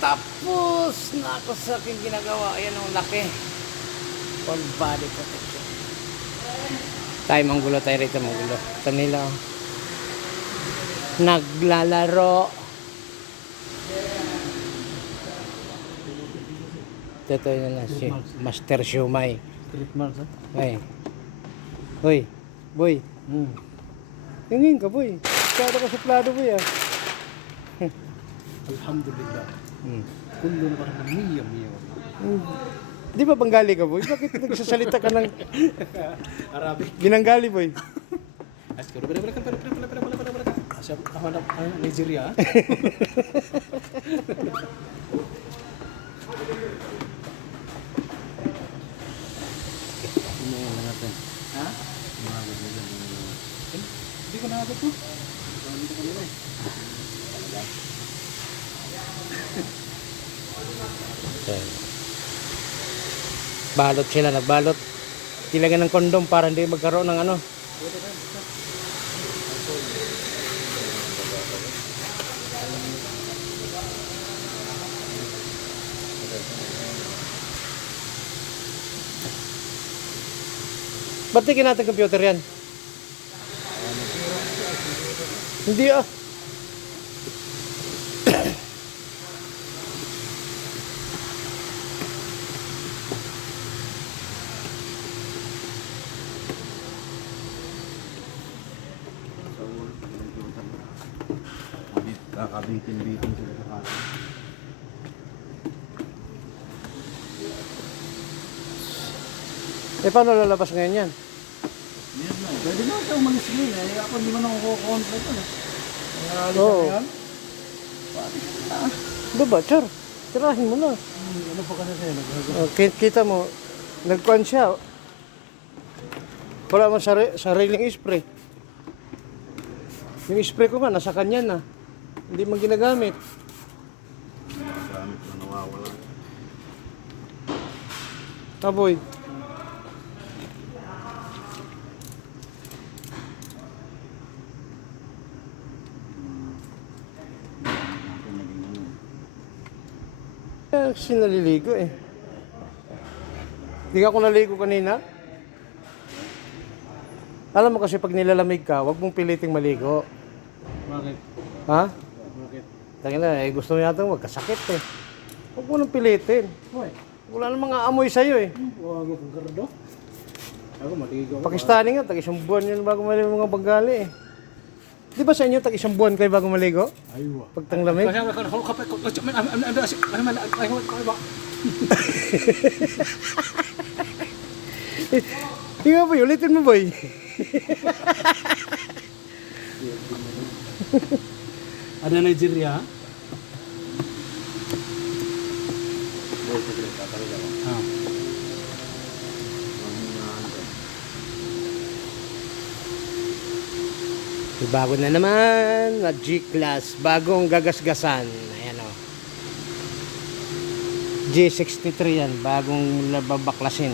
Tapos na ako sa aking ginagawa. Ayan ang laki. Full body protection. Tayo manggulo tayo rito, manggulo. Ito nila. Naglalaro. Ito yun na si Master Shumay. Street marks, ha? Ay. Hoy, boy. Tingin ka, boy. Kaya ka suplado, boy, ah. Alhamdulillah. Kullo na parang miyam. Di ba Bengali ka, boy? Bakit nagsasalita ka ng Arabic. Binanggali, boy? Askar, pala. Asya, Nigeria, ha? Inayin na natin. Ha? Hindi ko nakabot to. Hindi ko nila eh. Okay. Balot sila, nagbalot. Tilagan ng kondom para hindi magkaroon ng ano. Ba't tingin natin computer yan? Hindi ah. Kakabitin-bitin sila sa kasa. Eh paano lalabas ngayon yan? Yan na. Pwede na ito umalis ngayon eh. Ako hindi man ako kukontrol ito eh. Nangyari Oo. ka ngayon? Pati ka na. Diba, sir? Tirahin mo na. Ano pa kasi sa'yo? Kita mo, nagkuhan siya. Wala man sariling spray. Yung spray ko nga, nasa kanya na. Hindi man ginagamit. Gamit na nawawala. Taboy. Kasi naliligo eh. Hindi ako naligo kanina. Alam mo kasi pag nilalamig ka, huwag mong piliting maligo. Bakit? Ha? Bakit? Tangin na, eh, gusto mo yata magkasakit eh. Huwag mo nang pilitin. Hoy. Wala namang aamoy sa'yo eh. Huwag akong kardo. Ako maligo. Pakistani nga, tag-isang buwan yun bago maligo mga Bengali eh. Di ba sa inyo tag-isang buwan kayo bago maligo? Aywa. Pagtanglamig? Kasi ako kapag Tingnan boy, ulitin mo boy. ada Nigeria. Ah. Bago na naman, na G-Class, bagong gagasgasan. Ayan o. G63 yan, bagong babaklasin.